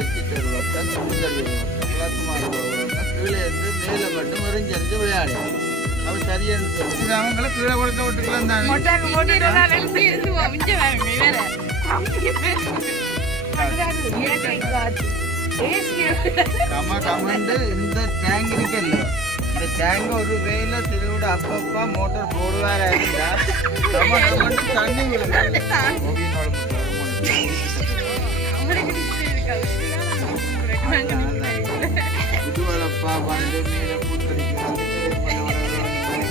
வச்சுட்டு ஒரு பக்கம் தும்புத்தடி ஒரு பக்கம் விளக்கு மாறு ஒரு பக்கம் கீழே இருந்து மேலே மட்டும் எரிஞ்சரிஞ்சு விளையாடி அவன் சரியானு சொல்லி அவங்கள கீழே கொடுக்க விட்டுக்கலாம் தானே கமண்டு இந்த டேங்க் இருக்குல்ல இந்த டேங்க் ஒரு வேலை திருவிட அப்பப்பா மோட்டார் போடுவாரா இருந்தா கமண்டு தண்ணி இதுவளப்பா வந்து மேல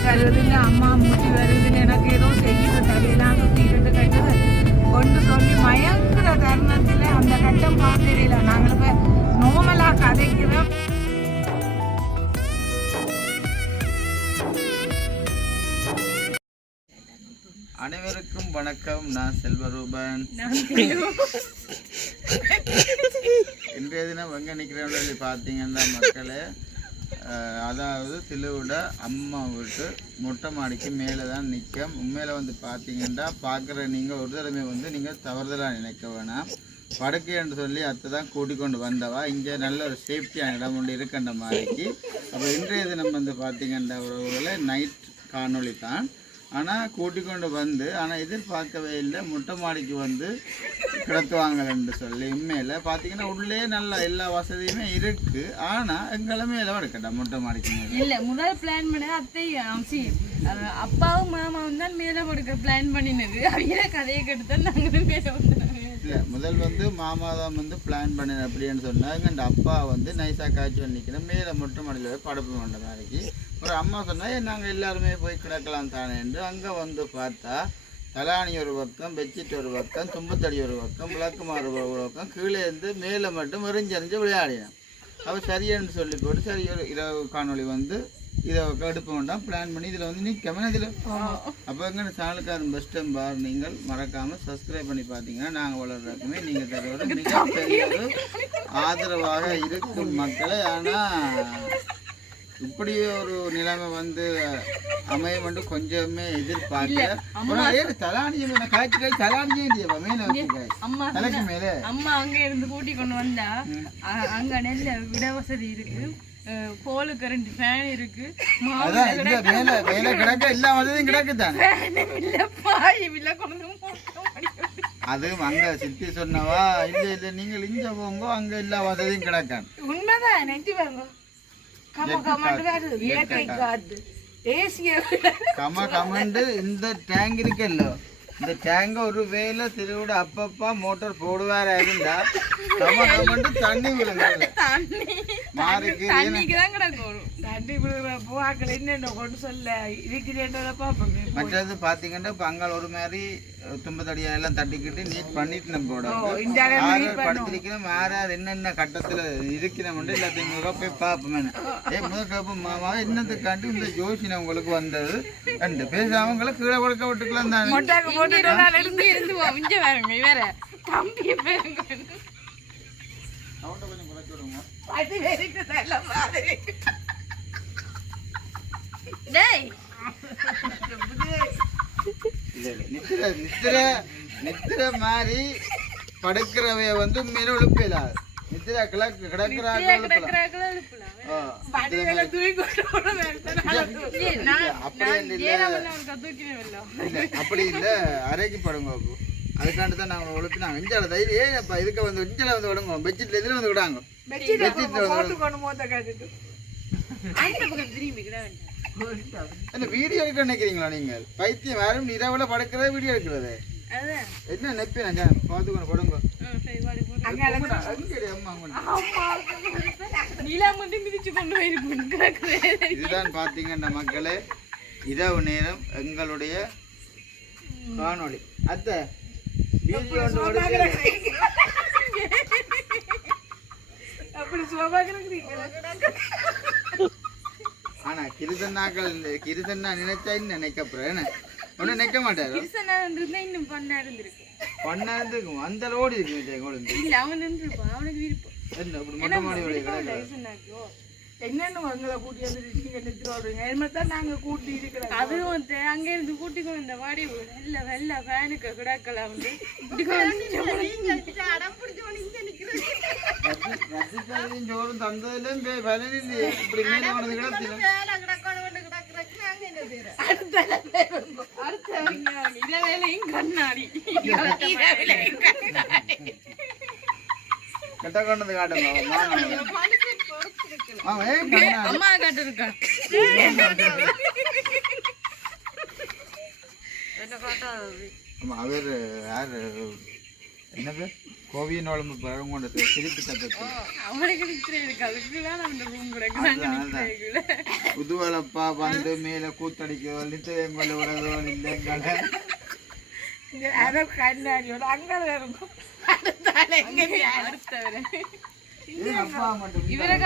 வருவதில்லை அம்மா மூச்சு வருவதில்லை எனக்கு ஏதோ செய்யுது தலையெல்லாம் சுத்திட்டு கட்டுது கொண்டு சொல்லி மயங்குற தருணத்தில் அந்த கட்டம் பார்த்துடல நாங்கள் நோமலா கதைக்கிறோம். அனைவருக்கும் வணக்கம். நான் செல்வரூபன். இன்றைய தினம் எங்கே நிற்கிறேன்னு பார்த்தீங்கன்னா மக்களே, அதாவது சிலுவிட அம்மா வீட்டு மொட்டை மாடிக்கு மேலே தான் நிற்கும். உண்மையில் வந்து பார்த்தீங்கன்னா பார்க்குற நீங்கள் ஒரு தடவை வந்து நீங்கள் தவறுதலாக நினைக்க வேணாம். படுக்கைன்னு சொல்லி அத்தை தான் கூட்டிக்கொண்டு வந்தவா. இங்கே நல்ல ஒரு சேஃப்டியான இடம் ஒன்று இருக்கின்ற மாதிரிக்கு. அப்போ இன்றைய தினம் வந்து பார்த்தீங்கன்னா ஒரு நைட் காணொளி தான். ஆனால் கூட்டிக்கொண்டு வந்து ஆனால் எதிர்பார்க்கவே இல்லை மொட்டை மாடிக்கு வந்து கிடத்துவாங்கன்னு சொல்லி. உண்மையில் பார்த்தீங்கன்னா உள்ளே நல்ல எல்லா வசதியுமே இருக்குது. ஆனால் எங்களுமே எல்லாம் எடுக்கட்டா மொட்டை மாடிக்கு இல்லை முதல் பிளான் பண்ணது அத்தை அப்பாவும் மாமாவும் தான் மேலே கொடுக்க பிளான் பண்ணினது. அவங்க கதையை கெடுத்தால் நாங்களும் மேலே வந்துடுவோம். இல்லை முதல் வந்து மாமா தான் வந்து பிளான் பண்ணது அப்படின்னு சொன்னாங்க. அந்த அப்பா வந்து நைஸாக காய்ச்சி நிற்கிறேன் மேலே மொட்டை மாடியில் போய் படுப்பு பண்ணுற மாதிரிக்கு. ஒரு அம்மா சொன்னால் நாங்கள் எல்லாருமே போய் கிடக்கலாம் தானே என்று அங்கே வந்து பார்த்தா தலாணி ஒரு பக்கம், பெட்ஷீட் ஒரு பக்கம், தும்புத்தடி ஒரு பக்கம், விளக்கு மாறு ஒரு பக்கம், கீழே இருந்து மேலே மட்டும் எரிஞ்சறிஞ்சு விளையாடினேன். அவள் சரியானு சொல்லி போட்டு சரி ஒரு இரவு காணொளி வந்து இதை எடுப்ப வேண்டாம் பிளான் பண்ணி இதில் வந்து நிற்கமே இதில். அப்போ எங்கே சேனலுக்காரன் பெஸ்ட் டைம் பார் நீங்கள் மறக்காமல் சப்ஸ்கிரைப் பண்ணி பார்த்தீங்கன்னா நாங்கள் வளர்றதுக்குமே நீங்கள் தருவது மிகப்பெரிய ஒரு ஆதரவாக இருக்கும் மக்களே. ஆனால் இப்படி ஒரு நிலைமை வந்து அமைய வந்து கொஞ்சமே எதிர்பார்க்கல. தலானியும் காய்ச்சி தலானியும் மேலே தலைக்கு மேலே அம்மா அங்கே இருந்து கூட்டி கொண்டு வந்தா அங்கே நெல்ல விட வசதி இருக்கு, போலு கரண்ட் ஃபேன் இருக்கு, எல்லா வசதியும் கிடக்குதான். அதுவும் அங்க சித்தி சொன்னவா இல்ல இல்ல நீங்கள் இங்க போங்க அங்க எல்லா வசதியும் கிடக்கான். உண்மைதான் நெட்டி வாங்க கமண்டு இந்த டேங்க் இருக்குல்ல இந்த டேங்க ஒரு வேலை திருவிட அப்பப்பா மோட்டார் போடுவாரா இருந்தா கமண்டு தண்ணி விழுங்க மாறிக்கு மற்றது பாத்தீங்கன்னா இப்ப அங்க ஒரு மாதிரி தும்பத்தடியா எல்லாம் தட்டிக்கிட்டு நீட் பண்ணிட்டு நம்ம படுத்திருக்கணும். யாரார் என்னென்ன கட்டத்துல இருக்கணும் எல்லாத்தையும் போய் பார்ப்போமே. முதல் கேப்போம் மாமா என்னத்துக்காண்டி இந்த யோசனை உங்களுக்கு வந்தது கண்டு பேச அவங்கள கீழே கொடுக்க விட்டுக்கலாம் தானே. நித்திர மாதிரி படுக்கிறவைய வந்து மேல எழுப்பலாம். நித்திர அப்படி இல்ல அரைக்கு படுங்க. அதுக்காண்டு தான் நாங்கள் ஒழுப்பினாங்க இஞ்சால தைரியம் ஏன்ப்பா இதுக்கு வந்து இஞ்சால வந்து விடுங்க. பெட்ஷீட்ல எதிர வந்து விடாங்க. வீடியோ எடுக்க நினைக்கிறீங்களா நீங்கள்? பைத்தியம் யாரும் இரவுல படுக்கிறத வீடியோ எடுக்கிறது என்ன நெப்பினா பார்த்துக்கணும் படுங்க. இதுதான் பாத்தீங்கன்னா மக்களே இரவு நேரம் எங்களுடைய காணொளி. அத்தை வீடியோ ஆனா கிருதன்னா நினைச்சா இன்னும் நினைக்கப்படுறேன் ஒன்னும் நினைக்க மாட்டாரு. பண்ணா இருந்திருக்கும் அந்த ஓடி இருக்கு என்னன்னு உங்களை கூட்டி வந்து நாங்க கூட்டி இருக்கிறோம். அதுவும் அங்க இருந்து கூட்டி கொண்டு இந்த வாடி வெள்ள வெள்ள ஃபேனுக்கு கிடக்கலாம் வந்து பசிக்காதையும் சோறும் தந்ததிலும் பலன் இல்லையே இப்படி மேலே கொண்டு கிடத்தில கட்ட கொண்டு காட்டணும் அம்மா காட்டு இருக்கா அவர் யார் என்ன பேர் கோவியன் உடம்பு பழம் கொண்டு சிரிப்பு கத்தத்து புதுவளப்பா வந்து மேல கூத்தடிக்கோ நித்தவேங்கொள்ள விடதோ இல்லைங்கள கண்ணாடியோட அங்க இருக்கும் அப்பா மட்டும் இவரை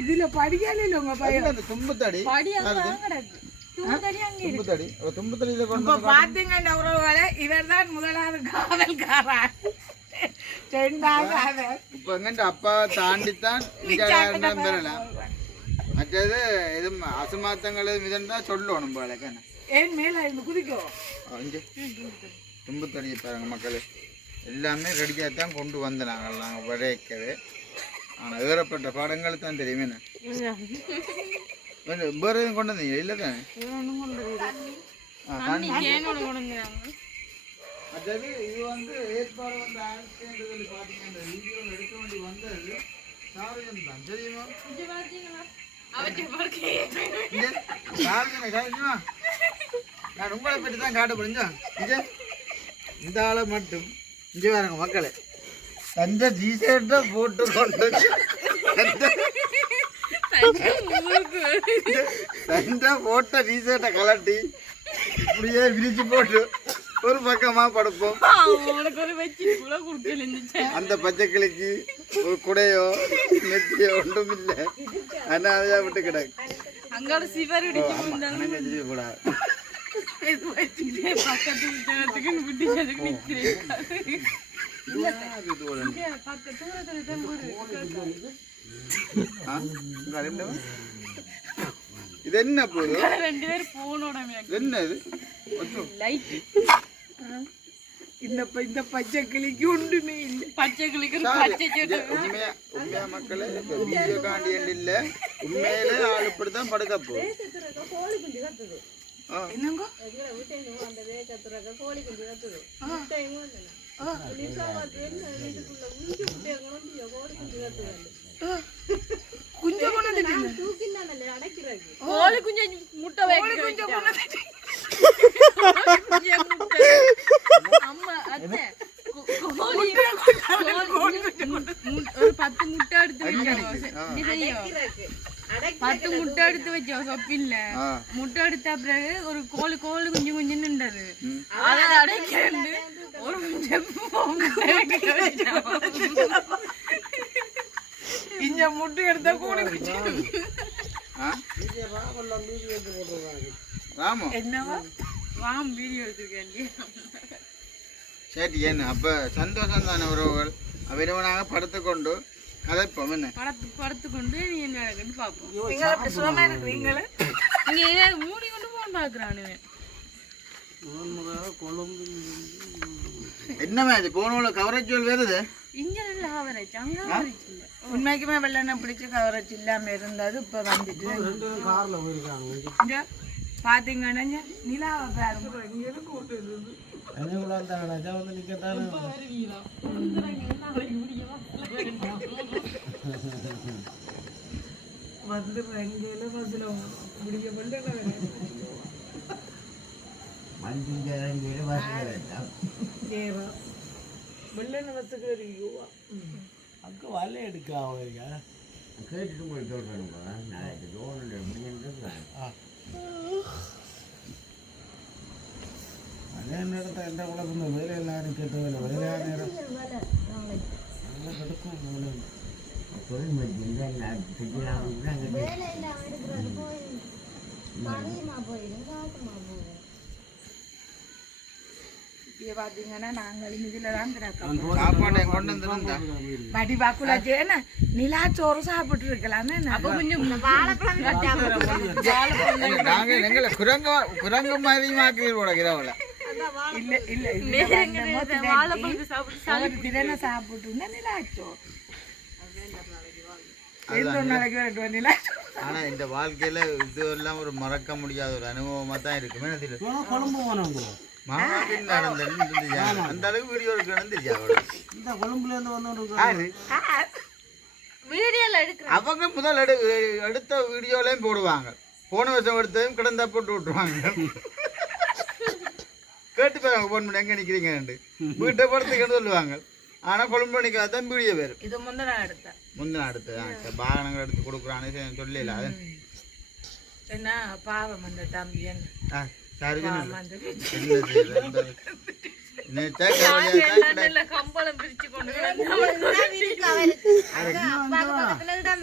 இதுல படிக்கால உங்க பையன் தும்புத்தடி தும்புத்தடியில பாத்தீங்கன்னா உறவுகளை இவர் தான் முதலாவது காவல்காரன் இப்ப எங்க அப்பா தாண்டித்தான் பெறலாம் மற்றது இது அசமாத்தங்கள் மிதந்தா சொல்லணும் போல ஏன் மேல குதிக்கோ தும்புத்தடியை பாருங்க மக்கள் எல்லாமே ரெடியாகத்தான் கொண்டு வந்து நாங்கள் விளைவிக்கவே ஆனால் ஏறப்பட்ட பாடங்கள் தான் தெரியுமே வேறு எதுவும் கொண்டு வந்தீங்க இல்லை தானே அதாவது இது வந்து ஏற்பாடு வந்து ஆக்சிடென்ட் பார்த்தீங்கன்னா வீடியோ எடுக்க வேண்டி வந்தது சார்ஜன் தான் தெரியுமா நான் உங்களை பற்றி தான் காட்ட முடிஞ்சா இந்த ஆளை மட்டும் இங்கே பாருங்க மக்களே தந்த டிஷர்ட்டை போட்டு கொண்டு தந்த போட்ட டிஷர்ட்டை கலட்டி இப்படியே விரிச்சு போட்டு ஒரு பக்கமா படுப்போம் அந்த பச்சைக்கிளிக்கு ஒரு குடையோ நெத்தியோ ஒன்றும் இல்லை அனாதையா விட்டு கிடக்கு கூடாது இது என்ன போகுது என்ன இது இந்த பச்சை கிளிக்கு ஒன்றுமே இல்லை பச்சை கிளிக்கு உண்மையா மக்களே வீடியோ காண்டியன் இல்ல உண்மையிலே ஆள் இப்படித்தான் படுக்க போகுது ஒரு 10 முட்டை எடுத்து பத்து முட்டை எடுத்து வச்சோம் சொப்பில்ல முட்டை எடுத்த பிறகு ஒரு கோழி கொஞ்சம் கொஞ்சம் நின்றது அதை அடைக்கிறது ஒரு இங்க முட்டை எடுத்தா கோழி என்னவா வாம் வீடியோ எடுத்துருக்கேன் சரி என்ன அப்ப சந்தோஷம் தானே உறவுகள் அவரவனாக படுத்துக்கொண்டு கதைப்போம் என்ன படுத்துக்கொண்டு நீ என்ன நடக்குன்னு பார்ப்போம் சுகமா இருக்கிறீங்களே நீங்க மூடி கொண்டு போன் பார்க்குறானுவே என்ன மேட்ச் போனவங்கள கவரேஜ் வருது இங்க நல்ல கவரேஜ் அங்க கவரேஜ் இல்ல உண்மைக்குமே வெள்ளனை பிடிச்சி கவரேஜ் இல்லாம இருந்தது இப்ப வந்துட்டு கார்ல போயிருக்காங்க பாத்தீங்கன்னா நிலாவை பாருங்க வந்து நிக்கத்தானே வந்து ரெண்டு பஸ்ல முடிய வெள்ளன பஸ்ஸுக்கு வருவா அங்க வலை எடுக்க ஆகுங்க கேட்டுட்டு போய் சொல்றேன் நாளைக்கு லோன் அதே நேரத்தை எந்த குழப்பம் வேலை எல்லாரும் கேட்ட வேலை வேலையான நேரம் கெடுக்கும் இங்க பாத்தீங்கன்னா நாங்கள் இதுல தான் கிடக்கோம். சாப்பாடு கொண்டு வந்துருந்தா வடிவாக்குள்ள சேன நிலாச்சோறு சாப்பிட்டு இருக்கலாமே. அப்ப கொஞ்சம் வாழைப்பழம் நாங்க எங்களை குரங்கு மாதிரி மாக்கி போடக்கிறவங்கள இல்ல இல்ல வாழைப்பழம் சாப்பிட்டு திடன சாப்பிட்டு இருந்தா நிலாச்சோறு எந்த நாளைக்கு வரட்டும் நிலாச்சோறு. ஆனா இந்த வாழ்க்கையில இது எல்லாம் ஒரு மறக்க முடியாத ஒரு அனுபவமா தான் இருக்குமே. கொழும்பு போனோம் மாமாவின் நடந்தது அந்த அளவுக்கு வீடியோ நடந்துச்சு. இந்த கொழும்புல இருந்து வந்து வீடியோல எடுக்கிற அவங்க முதல் எடுத்த வீடியோலையும் போடுவாங்க. போன வருஷம் எடுத்ததையும் கிடந்தா போட்டு விட்டுருவாங்க. கேட்டு போய் போன் பண்ணி எங்க நிக்கிறீங்கன்னு வீட்டை படத்துக்கு சொல்லுவாங்க. ஆனா கொழும்பு நிக்காதான் வீடியோ வேறு. இது முந்தின எடுத்தேன். முந்தின அடுத்து வாகனங்கள் எடுத்து கொடுக்குறான்னு சொல்லல. அது என்ன பாவம் அந்த தம்பி சரி கம்பளம் பிரிச்சு கொண்டு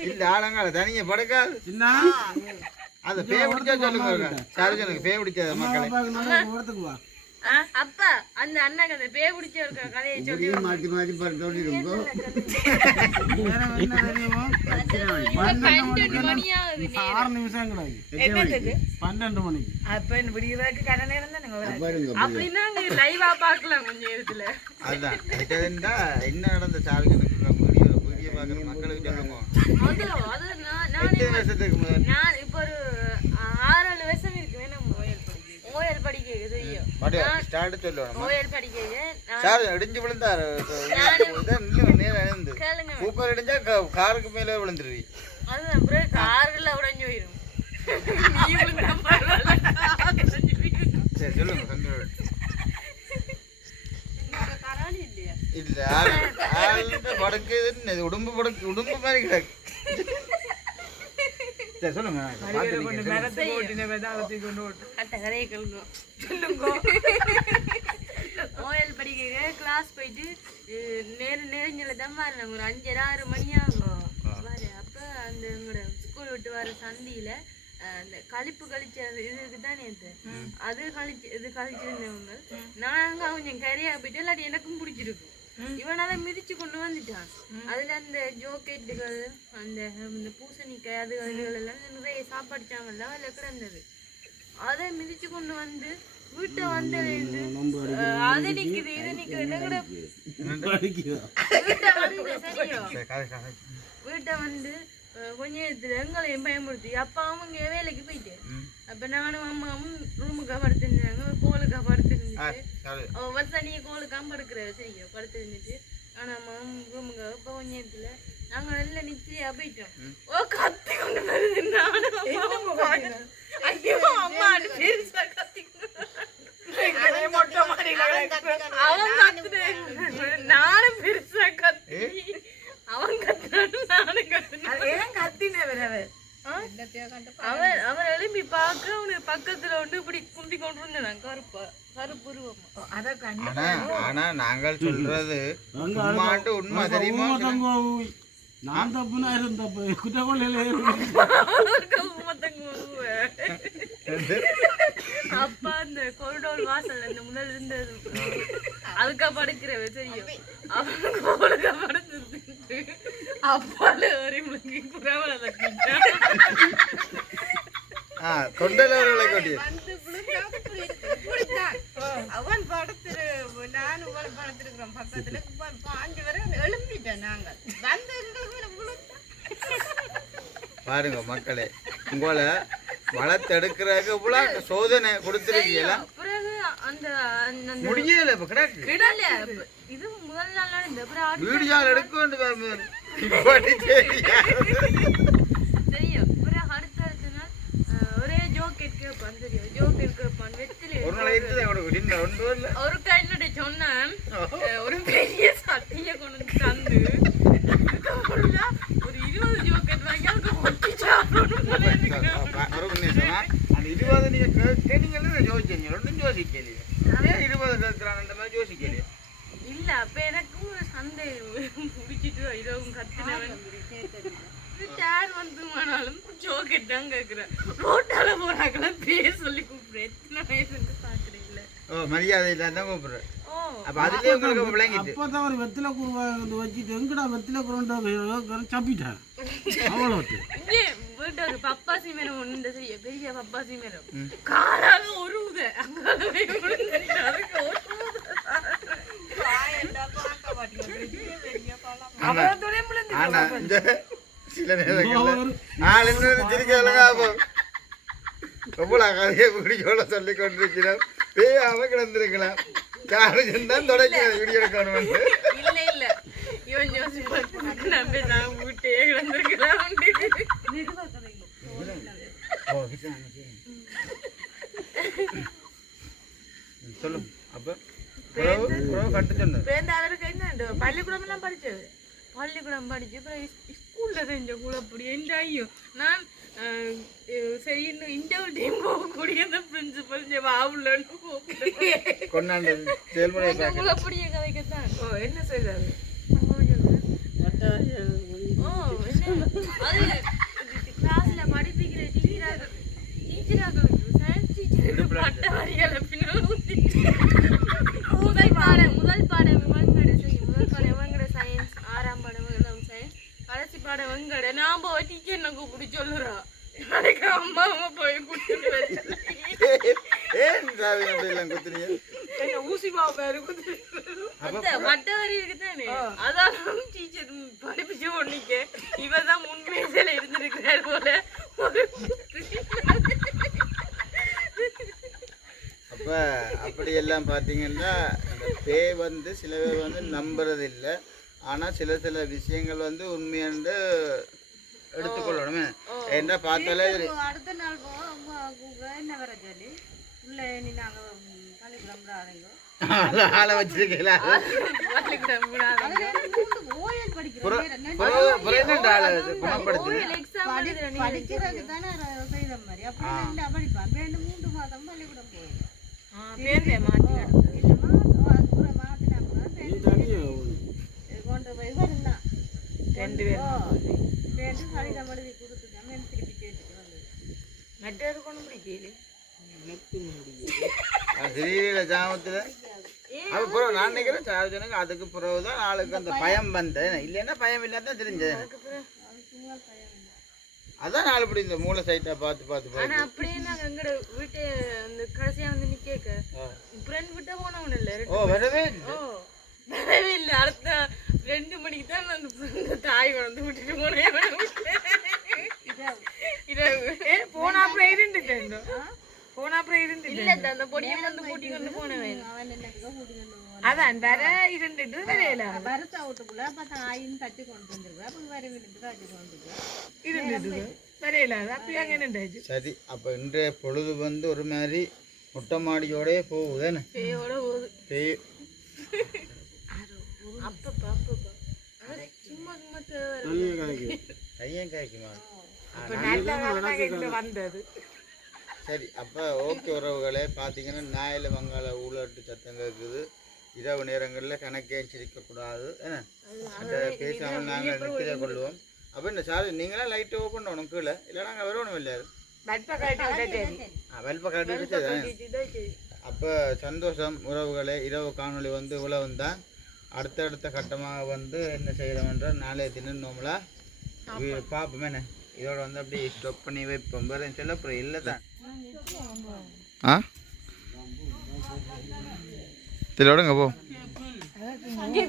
இல்ல ஆளங்கால தனிய படுக்காது. அத பே பிடிச்சா சொல்லுங்க. சரி சொல்லுங்க பே பிடிச்சது மக்களை. அப்பா அந்த அண்ணா கதை பே பிடிச்ச இருக்க கதையை சொல்லி மாற்றி மாற்றி சொல்லிருக்கோம். 6 நிமிஷம் கிடையாது 12 மணிக்கு. அப்ப விடியறதுக்கு கடை நேரம் தானே அப்படின்னா லைவா பார்க்கலாம் கொஞ்சம் நேரத்துல. அதுதான் என்னடா என்ன நடந்த சார்ஜனுக்கு வீடியோ பார்க்குற மக்களுக்கு சொல்லுங்க. அது வருஷத்துக்கு முதல் நான் இப்போ ஒரு 6-7 வருஷம் இருக்கு வேணும் ஓயல் படிக்க தெரியும். ஓயல் படிக்க சார் இடிஞ்சு விழுந்தாரு. நேரம் எழுந்து பூக்கர் இடிஞ்சா காருக்கு மேல விழுந்துருவி. அதுதான் அப்புறம் கார்ல உடைஞ்சு போயிடும். சரி சொல்லுங்க சந்தோஷம். இல்ல படுக்குது உடம்பு மாதிரி கிடக்கு. சொல்லுங்க ஓயல் படிக்கிற கிளாஸ் போயிட்டு நேரஞ்சில தான் வரணும். ஒரு 5-6 மணி ஆகும். அப்ப அந்த எங்களோட ஸ்கூல் விட்டு வர சந்தியில அந்த கழிப்பு கழிச்ச இதுக்கு தானே அது கழிச்சிருந்தவங்க நாங்க கொஞ்சம் கரையா போயிட்டு இல்லாட்டி எனக்கும் பிடிச்சிருக்கும். இவனால மிதிச்சு கொண்டு வந்துட்டான். அதுல அந்த ஜோக்கெட்டுகள் அந்த பூசணிக்காய் அதுகள் எல்லாம் நிறைய சாப்பாடு சாங்கெல்லாம் அதுல கிடந்தது. அதை மிதிச்சு கொண்டு வந்து வீட்டை வந்து அது நிக்குது இது நிக்குது வீட்டை வந்து கொஞ்ச நேரத்துல எங்களையும் பயமுறுத்தி அப்பா அவங்க வேலைக்கு போயிட்டு அப்ப நானும் அம்மாவும் ரூமுக்கா படுத்துருந்தாங்க. கோலுக்கா படுத்துருந்துச்சு. ஒவ்வொரு தனியை கோலுக்காம படுக்கிற சரியா படுத்துருந்துச்சு. ஆனா அம்மாவும் ரூமுக்கா இப்ப கொஞ்ச நேரத்துல நாங்க நல்ல நிச்சயா போயிட்டோம். ஓ கத்தி கொண்டு வருது. நானும் ஐயோ அம்மா பெருசா கத்தி நானும் பெருசா கத்தி அவன் நானும் அவன் எழுப்பி பார்க்க அவனுக்கு பக்கத்துல வந்து இப்படி குந்தி கொண்டு இருந்தான் கருப்புருவமா. ஆனா நாங்கள் சொல்றது உண்மை தெரியுமா? நான் தப்புனா இருந்தப்ப குற்றவாளியில அப்பா அந்த கொரிடோர் வாசல் அந்த முதல் இருந்தது அதுக்கா படுக்கிறவ தெரியும். அவன் கோலுக்கா படுத்து அப்பால ஒரு முழுங்கி குறவளை அவன் படுத்துரு நானும் படுத்திருக்கிறோம் பக்கத்துல 5 வரை எழும்பிட்டேன். நாங்க வந்து பாருங்க மக்களே உங்களை வளர்த்தெடுக்கிறதுக்கு இவ்வளவு சோதனை கொடுத்துருக்கீங்களா? முடியல இப்ப கிடக்கு இது முதல் நாள் இந்த வீடியோ எடுக்க வேண்டும் தெரியும். அடுத்த நாள் ஒரே ஜோக்கெட் கேட்பான் தெரியும். ஜோக்கெட் கேட்பான் வெத்திலே ஒரு கையில சொன்னான். ஒரு பெரிய சட்டைய கொண்டு தந்து ஒரு 20 ஜோக்கெட் வாங்கி அவனுக்கு ஒட்டி சாப்பிடணும். அந்த 20 நீங்க கேட்டீங்கன்னு யோசிச்சீங்க. ஒன்றும் யோசிக்கலையே 20 கேட்கிறான் மாதிரி யோசிக்கலையே. இல்ல அப்ப எனக்கும் ஒரு சந்தேகம் பிடிச்சிட்டு இரவும் கத்தினவன் வந்துமானாலும் ஜோக்கெட் தான் கேட்கிறேன். ரோட்டால போறாங்களா பேர் சொல்லி கூப்பிடுறேன். எத்தனை வயசுக்கு பாக்குறேன் இல்ல மரியாதை தான் கூப்பிடுறேன். ஓ அப்ப அதுலயே உங்களுக்கு விளங்கிட்டு அப்பதான் ஒரு வெத்தில குருவா வந்து வச்சுட்டு எங்கடா வெத்தில குருண்டா சப்பிட்டேன் அவ்வளோ இங்கே வீட்டு ஒரு பப்பாசி மரம் ஒன்று இந்த செய்ய பெரிய பப்பாசி மரம் காலால ஒரு உத சில நேரங்கள்ல எவ்வளவு கதையை பிடிக்கோட சொல்லி கொண்டிருக்கிறோம் பேயாம கிடந்திருக்கலாம் காரணம் தான் தொடக்கிறது வீடியோ எடுக்கணும் இல்ல இல்ல இவன் யோசிச்சு நம்பி நான் வீட்டையே கிடந்திருக்கலாம் சொல்லும் அப்ப கட்டு சொன்னது அவருக்கு என்ன பள்ளிக்கூடம் எல்லாம் படிச்சது பள்ளிக்கூடம் படிச்சு அப்புறம் ஸ்கூல்ல செஞ்ச கூட அப்படி எந்த ஐயோ நான் சரி இன்னும் இன்டர்வல் டைம் போகக்கூடிய அந்த பிரின்சிபல் வாவுலன்னு கொண்டாண்டு செயல்முறை அப்படியே கதைக்கத்தான் என்ன செய்தாரு அது கிளாஸ்ல படிப்பிக்கிற டீச்சராக சயின்ஸ் டீச்சர் பட்ட வரிகளை முதல் பாடம் இவங்கட சயின்ஸ் 6ஆம் பாடம் சயின்ஸ் கடைசி பாடம் இவங்கட நாம டீச்சர் என்ன கூப்பிட்டு சொல்லுறா எனக்கு அம்மா போய் ஊசி மாவு பேரு பட்ட வரி இருக்குதானே அதான் டீச்சர் படிப்பிச்சு ஒண்ணிக்க இவதான் முன்மேசையில இருந்திருக்கிறார் போல அப்ப அப்படியெல்லாம் பார்த்தீங்கன்னா இந்த பேய் வந்து சில பேர் வந்து நம்புறது இல்லை ஆனால் சில விஷயங்கள் வந்து உண்மையாண்டு எடுத்துக்கொள்ளணுமே என்ன பார்த்தாலே அடுத்த நாள் என்ன வர சொல்லி உள்ள நீ நாங்க பள்ளிக்கூடம் ஆளை வச்சிருக்கீங்களா படிக்கிறதுக்கு தானே செய்த மாதிரி அப்படி படிப்பான் 2-3 மாதம் பள்ளிக்கூடம் போயிடும் கொண்டு போய் வரலாம் 2 பேரும் கடிதம் எழுதி கொடுத்துருக்காங்க திருப்பி கேட்டுட்டு வந்தது மற்றது கொண்டு பிடிக்கல ஜாமத்துல அப்ப நான் நினைக்கிறேன் சார்ஜனுக்கு அதுக்கு பிறகுதான் ஆளுக்கு அந்த பயம் வந்தேன் இல்லைன்னா பயம் இல்லாதான் தெரிஞ்சது அதான் நாலு படி இந்த மூளை சைட்டா பார்த்து ஆனா அப்படியே நாங்க எங்கட வீட்டு அந்த கடைசியா வந்து நிக்க ஃப்ரெண்ட் விட்ட போனவன் இல்ல வரவே இல்ல அடுத்த 2 மணிக்கு தான் அந்த தாய் வந்து விட்டுட்டு போனேன் போன அப்புறம் இருந்துட்டேன் இல்ல அந்த பொடியை வந்து கூட்டி கொண்டு போனவன் அதான் வர இருந்துட்டு வரையில வருஷ வீட்டுக்குள்ள பார்த்தா ஆயின்னு தச்சு கொண்டு வந்துருக்கா அப்ப வர விட்டு தச்சு கொண்டு இருந்துட்டு வரையில அப்படி அங்க நின்றாச்சு சரி அப்ப இன்றைய பொழுது வந்து ஒரு மாதிரி மொட்டை மாடியோட போகுதுன்னு பேயோட போகுது பேய் அப்பப்பா சும்மா கையன் காய்க்குமா வந்தது சரி அப்போ ஓகே உறவுகளே பார்த்தீங்கன்னா நாயில் வங்காள ஊழட்டு சத்தம் கேட்குது இரவு நேரங்களில் கணக்கே சிரிக்கக்கூடாது என்ன அந்த பேசாமல் நாங்கள் நிற்கிறே கொள்வோம் அப்போ இந்த சார்ஜ் நீங்களாம் லைட்டு ஓப்பன் பண்ணணும் கீழே இல்லை நாங்கள் வரணும் இல்லை வல்ப காட்டி அப்போ சந்தோஷம் உறவுகளே இரவு காணொலி வந்து உழவும் தான் அடுத்தடுத்த கட்டமாக வந்து என்ன செய்யறோம்ன்ற நாளைய தினம் நம்மளாக பார்ப்போமே என்ன இதோட வந்து அப்படி ஸ்டாப் பண்ணி வைப்போம் வேறு சொல்ல அப்புறம் இல்லை தான் ஆ தெரியலங்க போ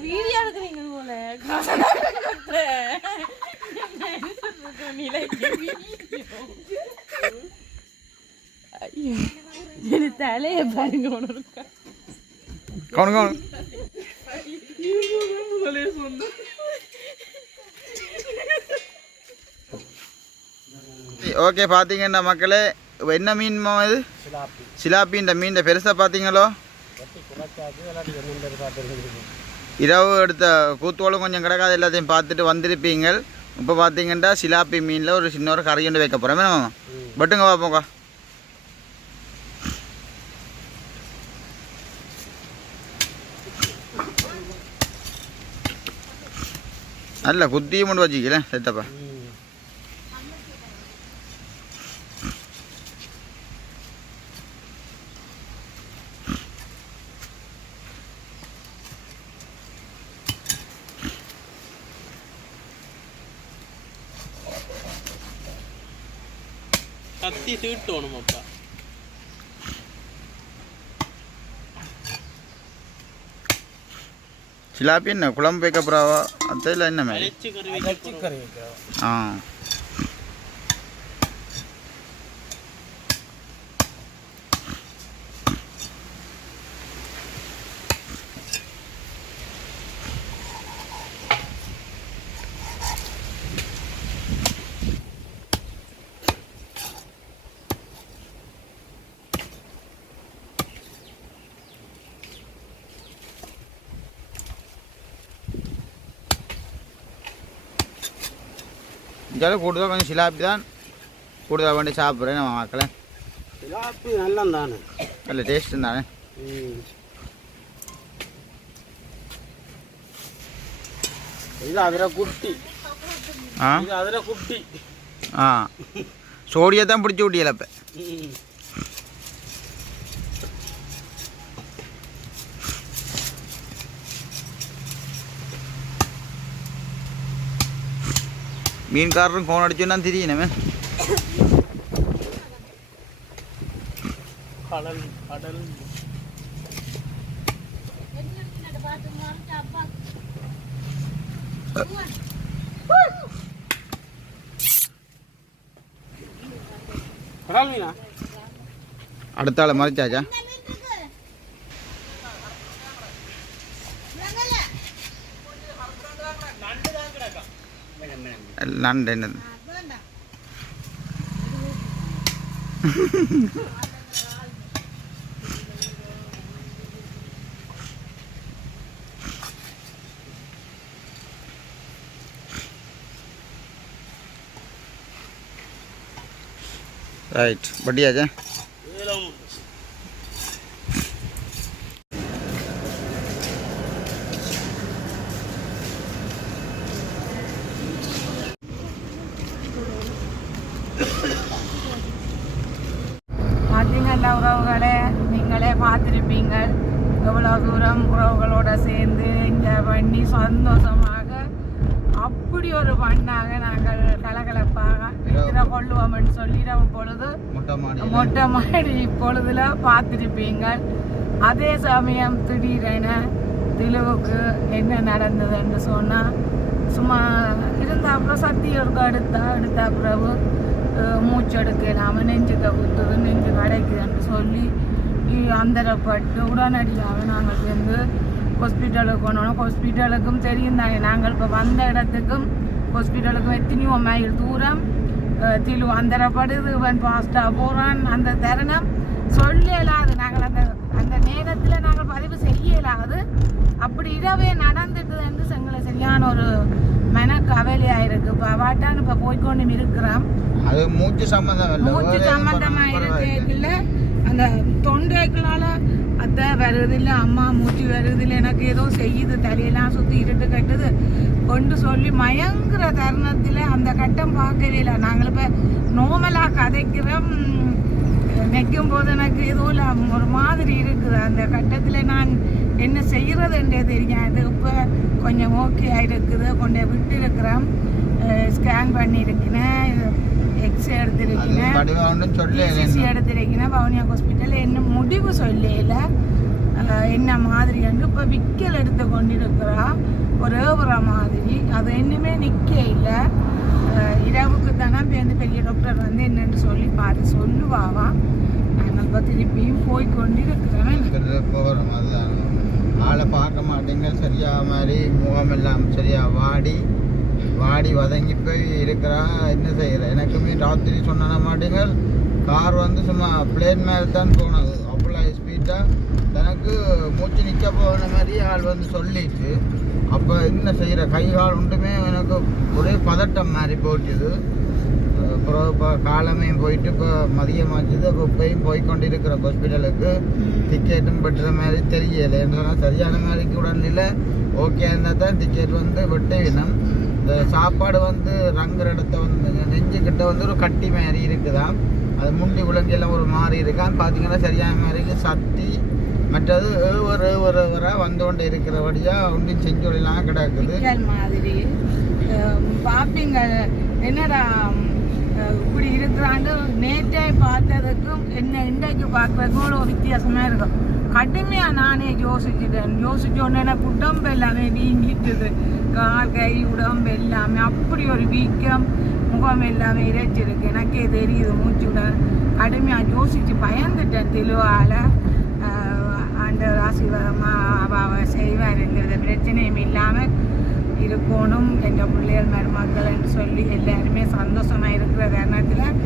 வீடியோ எடுக்கிறீங்க போல தலைய பாருங்க கவனம் ஓகே பார்த்தீங்கன்னா மக்களே என்ன மீன்மா இது சிலாப்பி இந்த மீன் பெருசாக பார்த்தீங்களோ இரவு எடுத்த கூத்தோளும் கொஞ்சம் கிடக்காது எல்லாத்தையும் பார்த்துட்டு வந்திருப்பீங்க இப்போ பார்த்தீங்கன்னா சிலாப்பி மீனில் ஒரு சின்ன ஒரு கறி ஒன்று வைக்க போகிறோம் வேணாமா பட்டுங்க பார்ப்போங்க நல்ல குத்தியும் கொண்டு வச்சுக்கலேன் செத்தப்பா தட்டி தீட்டணும் அப்பா. சிலாப்பி என்ன குழம்பு வைக்க போறாவா அதில் என்ன மாதிரி கறி வைக்க ஆ இதால கூடுதலாக கொஞ்சம் சிலாப்பி தான் கூடுதலாக வேண்டி சாப்பிட்றேன் நம்ம மக்களை. சிலாப்பி நல்லா தானே, நல்ல டேஸ்ட் தானே. இது அதில் குட்டி, ஆ இது அதில் குட்டி. ஆ சோடியை தான் பிடிச்சி விட்டியல இப்போ. மீன்காரரும் ஃபோன் அடிச்சோன்னா தெரியணுமே. கடல் கடல் கடல் மீனா அடுத்த ஆளை மறைச்சாச்சா? நண்டு என்னது ரைட் பட்டியாச்சா? பார்த்தீங்கல்ல உறவுகளே, நீங்களே பார்த்துருப்பீங்க எவ்வளோ தூரம் உறவுகளோட சேர்ந்து இங்கே பண்ணி சந்தோஷமாக அப்படி ஒரு பண்ணாக நாங்கள் கலகலப்பாக இருக்கிற கொள்ளுவோம்னு சொல்லி பொழுது மொட்டை மாடி பொழுதுல பார்த்துருப்பீங்க. அதே சமயம் திடீரென திலுவுக்கு என்ன நடந்ததுன்னு சொன்னால் சும்மா இருந்தாப்புல சத்தி ஒருக்கா எடுத்தா பிறகு மூச்சு எடுக்கலாமல் நெஞ்சுக்க குத்துது, நெஞ்சு கிடைக்குதுன்னு சொல்லி அந்தரப்பட்டு உடனடியாக நாங்கள் வந்து ஹாஸ்பிட்டலுக்கு போனோம். ஹாஸ்பிட்டலுக்கும் தெரியும் தானே, நாங்கள் இப்போ வந்த இடத்துக்கும் ஹாஸ்பிட்டலுக்கும் எத்தனையோ மைல் தூரம். திலு அந்தரப்படுது, இவன் ஃபாஸ்ட்டாக போகிறான். அந்த தருணம் சொல்லலாது, நாங்கள் அந்த அந்த நேரத்தில் நாங்கள் பதிவு செய்யலாது. அப்படி இரவே நடந்துட்டுதுன்னு எங்களை சரியான ஒரு கவலையாக இருக்குது. இப்போ வாட்டான்னு இப்போ போய்கொண்டு இருக்கிறோம். அது மூச்சு சம்பந்தமா இருக்குல்ல, அந்த தொண்டைகளால அத்தை வருது இல்லை, அம்மா மூச்சு வருது இல்லை, எனக்கு ஏதோ செய்யுது, தலையெல்லாம் சுற்றி இருட்டு கட்டுது கொண்டு சொல்லி மயங்குற தருணத்தில் அந்த கட்டம் பார்க்கவே இல்லை. நாங்கள் இப்போ நோமலாக கதைக்கிறோம், நிற்கும் போது எனக்கு ஏதோ இல்லை ஒரு மாதிரி இருக்குது. அந்த கட்டத்தில் நான் என்ன செய்கிறதுன்றே தெரியாது. இப்போ கொஞ்சம் ஓகே ஆகிருக்குது, கொண்டு விட்டு இருக்கிறோம், ஸ்கேன் பண்ணியிருக்கிறேன், எக்ஸ்ரே எடுத்திருக்கிறேன், சிசி எடுத்திருக்கிறேன். பவனியா ஹாஸ்பிட்டலில் இன்னும் முடிவு சொல்லல என்ன மாதிரி என்று. இப்போ விக்கல் எடுத்து கொண்டிருக்கிறா ஒரு ஏவுற மாதிரி, அது இன்னுமே நிற்க இல்லை. இரவுக்கு தானே பேருந்து பெரிய டாக்டர் வந்து என்னென்னு சொல்லி பார்த்து சொல்லுவாவா. நாங்கள் இப்போ திருப்பியும் போய் கொண்டிருக்கிறோம். போகிறோம், அதுதான் ஆளை பார்க்க மாட்டேங்க. சரியா மாதிரி முகமெல்லாம் சரியா வாடி வதங்கி போய் இருக்கிறா. என்ன செய்யற, எனக்குமே ராத்திரி சொன்ன மாட்டேங்க. கார் வந்து சும்மா பிளேன் மேலே தான் போனது, அவ்வளோ ஸ்பீடாக எனக்கு மூச்சு நிற்க போன மாதிரி ஆள் வந்து சொல்லிட்டு, அப்போ என்ன செய்கிற கை கால் ஒன்றுமே எனக்கு ஒரே பதட்டம் மாதிரி போட்டுது. அப்புறம் இப்போ காலமே போயிட்டு இப்போ மதியமாச்சுது. அப்போ இப்போயும் போய்கொண்டு இருக்கிற ஹாஸ்பிட்டலுக்கு டிக்கெட்டும் பெற்ற மாதிரி தெரியலை. என்ன சொன்னால் சரியான மாதிரிக்கு உடனே ஓகே இருந்தால் தான் டிக்கெட் வந்து விட்டு வேணும். இந்த சாப்பாடு வந்து ரங்குற இடத்த வந்து நெஞ்சுக்கிட்ட வந்து ஒரு கட்டி மாதிரி இருக்குதான், அது முண்டி விலங்கெல்லாம் ஒரு மாதிரி இருக்கான்னு பார்த்தீங்கன்னா சரியான மாதிரிக்கு சத்தி மற்றது ஒரு வந்து கொண்டு இருக்கிறபடியாக ஒன்றும் செஞ்சொல்லாம் கிடக்குது மாதிரி பார்ப்பீங்க. என்னடா இப்படி இருக்கிறாண்டு நேற்றே பார்த்ததுக்கும் என்ன இன்றைக்கு பார்க்கறதுக்கும் ஒரு வித்தியாசமாக இருக்கும். கடுமையாக நானே யோசிச்ச உடனே உடம்பு எல்லாமே வீங்கிட்டுது, கால் கை உடம்பு எல்லாமே அப்படி ஒரு வீக்கம், முகம் எல்லாமே இறைச்சிருக்கு. எனக்கே தெரியுது மூச்சு விட கடுமையாக யோசித்து பயந்துட்டேன். தெளிவால் ஆண்டவர் ஆசீர்வாதமாக அவ செய்வாருங்கிறது பிரச்சனையும் இல்லாமல் இருக்கணும். எங்கள் பிள்ளைகள் மருமக்கள் என்று சொல்லி எல்லாருமே சந்தோஷமாக இருக்கிற தருணத்தில்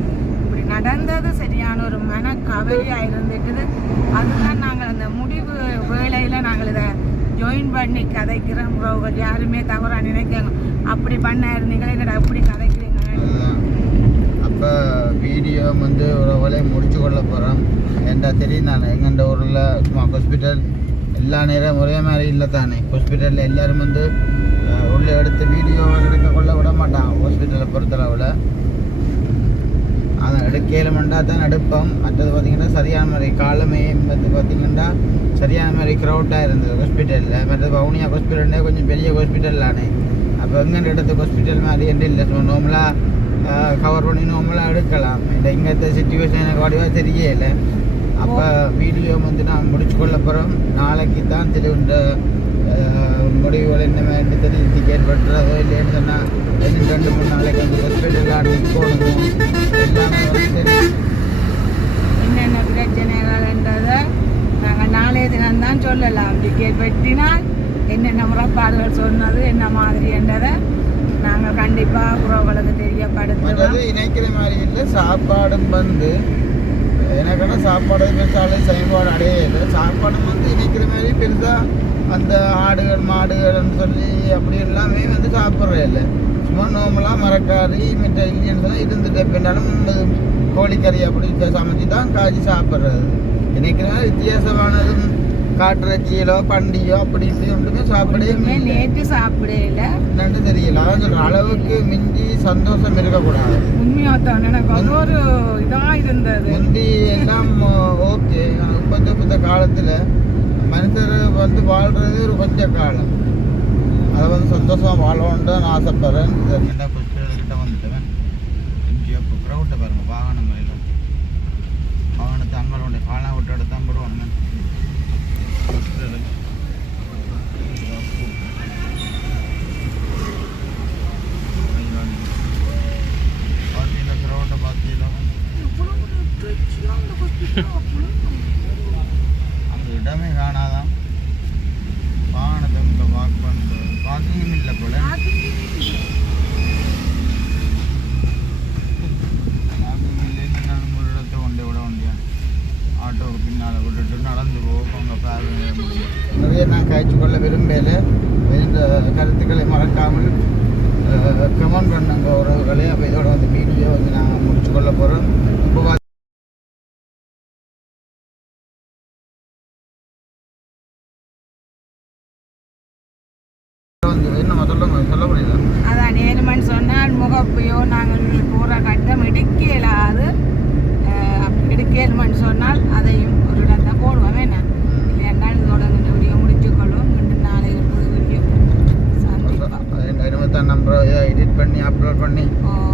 இப்படி நடந்தது சரியான ஒரு மன கவலையாக இருந்துட்டுது. அதுதான் நாங்கள் அந்த முடிவு வேளையில் நாங்கள் இதை ஜாயின் பண்ணி கதைக்கிறோம். உறவுகள் யாருமே தவறாக நினைக்கணும், அப்படி பண்ண இருந்தீங்களே என்னடா அப்படி கதைக்கிறீங்க. அப்போ வீடியோ வந்து உறவுகளே முடிச்சு கொள்ள போகிறோம். ஏன்டா தெரியும் தானே எங்கண்ட ஊரில் சும்மா ஹாஸ்பிட்டல் எல்லா நேரம் ஒரே மாதிரி இல்லை தானே. ஹாஸ்பிட்டலில் எல்லோரும் வந்து உள்ளே எடுத்து வீடியோ எடுக்க கொள்ள விட மாட்டாங்க. ஹாஸ்பிட்டலை பொறுத்தளவில் அதை எடுக்கலுமெண்டா தான் எடுப்போம். மற்றது பார்த்திங்கன்னா சரியான மாதிரி காலமே வந்து பார்த்திங்கன்னா சரியான மாதிரி க்ரௌட்டாக இருந்தது ஹாஸ்பிட்டலில். மற்றது வவுனியா ஹாஸ்பிட்டல்னே கொஞ்சம் பெரிய ஹாஸ்பிட்டல் தானே. அப்போ எங்கேன்னு எடுத்த ஹாஸ்பிட்டல் மாதிரி என்று இல்லை, ஸோ நார்மலாக கவர் பண்ணி நார்மலாக எடுக்கலாம். இந்த இங்கத்த சுச்சுவேஷன் எனக்கு வடிவாக தெரியலை. அப்போ வீடியோ வந்து நான் முடிச்சு கொள்ள போகிறோம். நாளைக்கு தான் இந்த முடிவுகள் என்ன வேண்டு தெரியும். டிக்கெட் பண்ணுறதோ இல்லைன்னு சொன்னால் இன்னும் 2-3 நாளைக்கு வந்து ஹாஸ்பிட்டலில் நிற்கணும். எல்லாமே தெரியும் என்னென்ன பிரச்சனைகள்ன்றதை நாங்கள் நாளைய தினம்தான் சொல்லலாம். டிக்கெட் வெட்டினால் என்னென்ன முறைப்பாடுகள் சொன்னது என்ன மாதிரின்றதை நாங்கள் கண்டிப்பாக உறவுகளுக்கு தெரியப்படுத்துவோம். இணைக்கிற மாதிரி இல்லை. சாப்பாடும் வந்து எனக்கான சாப்பாடு பெருசாலும் செயல்பாடு அடையலை. சாப்பாடும் வந்து இணைக்கிற மாதிரி பெருசாக அந்த ஆடுகள் மாடுகள்னு சொல்லி அப்படி எல்லாமே வந்து சாப்பிட்றே இல்லை. சும்மா நார்மலாக மரக்காரி மிட்ட இல்லைன்னு சொன்னால் இருந்துட்டு எப்படின்னாலும் கோழிக்கறி அப்படி சமைச்சு தான் காய்ச்சி சாப்பிட்றது. இணைக்கிற மாதிரி வித்தியாசமானதும் காட்டுறச்சியலோ பண்டியோ அப்படி இப்படி ஒன்றுமே சாப்பிடவே நேற்று சாப்பிடல என்னன்னு தெரியல. அதான் சொல்கிற அளவுக்கு மிஞ்சி சந்தோஷம் இருக்கக்கூடாது. உண்மையாத்தான் எனக்கு அது ஒரு இதாக இருந்தது. முந்தி எல்லாம் ஓகே. இப்பத்த காலத்தில் மனுஷர் வந்து வாழ்கிறது ஒரு கொஞ்ச காலம். அதை வந்து சந்தோஷமாக வாழணுன்னு நான் ஆசைப்படுறேன். கிட்ட வந்துட்டேன். எங்கேயோ க்ரௌட்டை பாருங்க. வாகனம் எல்லாம் வாகனத்தை அங்கே காலம் விட்டு எடுத்தான் போடுவாங்க. அந்த இடமே காணாதான். வாகனத்தை இங்கே வாக் பண்ணுறது பார்க்கிங்கும் இல்லை போல. பார்க்கிங் இல்லைன்னு நான் ஒரு இடத்த கொண்டே விட வேண்டியேன். ஆட்டோவுக்கு பின்னால் விட்டுட்டு நடந்து போங்க பேர் முடியும். நிறைய நான் காய்ச்சி கொள்ள விரும்பல. இந்த கருத்துக்களை மறக்காமல் கமெண்ட் பண்ணுங்க உறவுகளே. அப்போ இதோட வந்து வீடியோ வந்து நான் முடிச்சு கொள்ள போகிறோம். இப்போ அதான் நேர்மன் சொன்னால் முகப்பையோ நாங்கள் போகிற கட்டம் எடுக்கலாது. எடுக்கலுமன்னு சொன்னால் அதையும் ஒரு இடத்த போடுவோம். வேணா இல்லைன்னா இதோட இந்த வீடியோ முடிச்சுக்கொள்ளும். 2 நாளை இருக்குது வீடியோ நம்பரை எடிட் பண்ணி அப்லோட் பண்ணி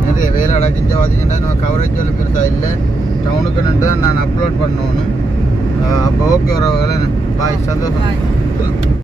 நிறைய வேலை அடக்கிஞ்ச பார்த்தீங்கன்னா நம்ம கவரேஜ் எல்லாம் பெருசாக இல்லை. டவுனுக்கு நின்று தான் நான் அப்லோட் பண்ணணும். அப்போ ஓகே உறவுகளை பாய். சந்தோஷம்.